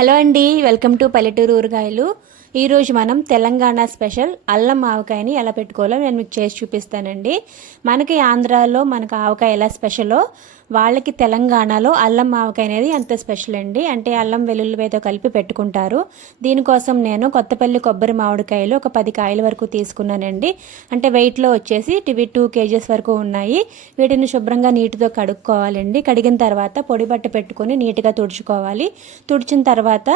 Hello అండి, welcome to పల్లెటూరు ఊరగాయలు. ఈరోజు మనం తెలంగాణ స్పెషల్ అల్లం ఆవకాయని ఎలా పెట్టుకోవాలో నేను మీకు చేసి చూపిస్తానండి. మనకి ఆంధ్రాలో మనకు ఆవకాయ ఎలా స్పెషలో, వాళ్ళకి తెలంగాణలో అల్లం ఆవకాయ అనేది అంత స్పెషల్ అండి. అంటే అల్లం వెల్లుల్లిపాయతో కలిపి పెట్టుకుంటారు. దీనికోసం నేను కొత్తపల్లి కొబ్బరి మామిడికాయలు ఒక 10 కాయల వరకు తీసుకున్నానండి. అంటే వెయిట్లో వచ్చేసి 2 kgs వరకు ఉన్నాయి. వీటిని శుభ్రంగా నీటితో కడుక్కోవాలండి. కడిగిన తర్వాత పొడి బట్ట పెట్టుకొని నీట్గా తుడుచుకోవాలి. తుడిచిన తర్వాత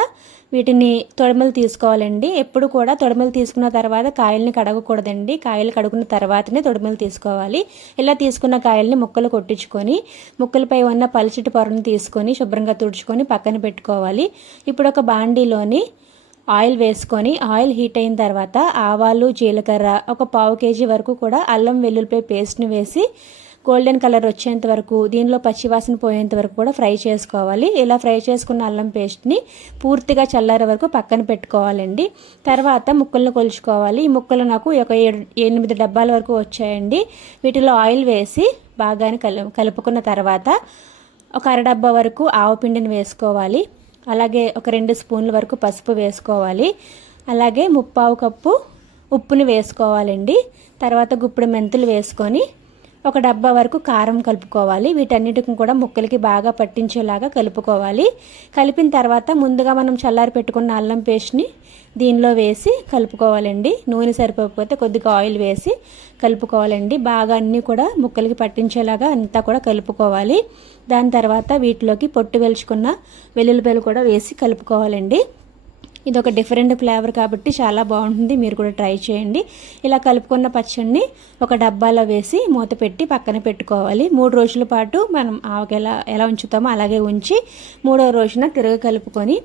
వీటిని తొడిమలు తీసుకోవాలండి. ఎప్పుడు కూడా తొడిమలు తీసుకున్న తర్వాత కాయల్ని కడగకూడదండి. కాయలు కడుగున్న తర్వాతనే తొడిమలు తీసుకోవాలి. ఇలా తీసుకున్న కాయల్ని ముక్కలు కొట్టించుకొని ముక్కలపై ఉన్న పలుచటి పొరను తీసుకొని శుభ్రంగా తుడుచుకొని పక్కన పెట్టుకోవాలి. ఇప్పుడు ఒక బాండీలోని ఆయిల్ వేసుకొని ఆయిల్ హీట్ అయిన తర్వాత ఆవాలు, జీలకర్ర, ఒక 1/2 kg వరకు కూడా అల్లం వెల్లుల్లిపాయ పేస్ట్ని వేసి గోల్డెన్ కలర్ వచ్చేంత వరకు, దీనిలో పచ్చివాసన పోయేంత వరకు కూడా ఫ్రై చేసుకోవాలి. ఇలా ఫ్రై చేసుకున్న అల్లం పేస్ట్ని పూర్తిగా చల్లారే వరకు పక్కన పెట్టుకోవాలండి. తర్వాత ముక్కలను కొలుచుకోవాలి. ఈ ముక్కలు నాకు ఒక 8 డబ్బాల వరకు వచ్చాయండి. వీటిలో ఆయిల్ వేసి బాగానే కలుపుకున్న తర్వాత ఒక 1/2 డబ్బా వరకు ఆవపిండిని వేసుకోవాలి. అలాగే ఒక 2 స్పూన్ల వరకు పసుపు వేసుకోవాలి. అలాగే 1/4 కప్పు ఉప్పుని వేసుకోవాలండి. తర్వాత గుప్పెడు మెంతులు వేసుకొని ఒక డబ్బా వరకు కారం కలుపుకోవాలి. వీటన్నిటిని కూడా ముక్కలకి బాగా పట్టించేలాగా కలుపుకోవాలి. కలిపిన తర్వాత ముందుగా మనం చల్లారి పెట్టుకున్న అల్లం పేస్ట్ని దీనిలో వేసి కలుపుకోవాలండి. నూనె సరిపోకపోతే కొద్దిగా ఆయిల్ వేసి కలుపుకోవాలండి. బాగా అన్నీ కూడా ముక్కలకి పట్టించేలాగా అంతా కూడా కలుపుకోవాలి. దాని తర్వాత వీటిలోకి పొట్టు వెలుచుకున్న వెల్లుల్లిపాయలు కూడా వేసి కలుపుకోవాలండి. ఇది ఒక డిఫరెంట్ ఫ్లేవర్ కాబట్టి చాలా బాగుంటుంది. మీరు కూడా ట్రై చేయండి. ఇలా కలుపుకున్న పచ్చడిని ఒక డబ్బాలో వేసి మూత పెట్టి పక్కన పెట్టుకోవాలి. 3 రోజుల పాటు మనం ఆవకాయ ఎలా ఉంచుతామో అలాగే ఉంచి 3వ రోజున తిరగ కలుపుకొని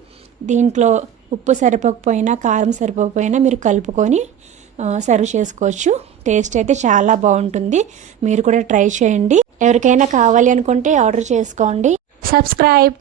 దీంట్లో ఉప్పు సరిపోకపోయినా కారం సరిపోకపోయినా మీరు కలుపుకొని సర్వ్ చేసుకోవచ్చు. టేస్ట్ అయితే చాలా బాగుంటుంది. మీరు కూడా ట్రై చేయండి. ఎవరికైనా కావాలి అనుకుంటే ఆర్డర్ చేసుకోండి. సబ్స్క్రైబ్.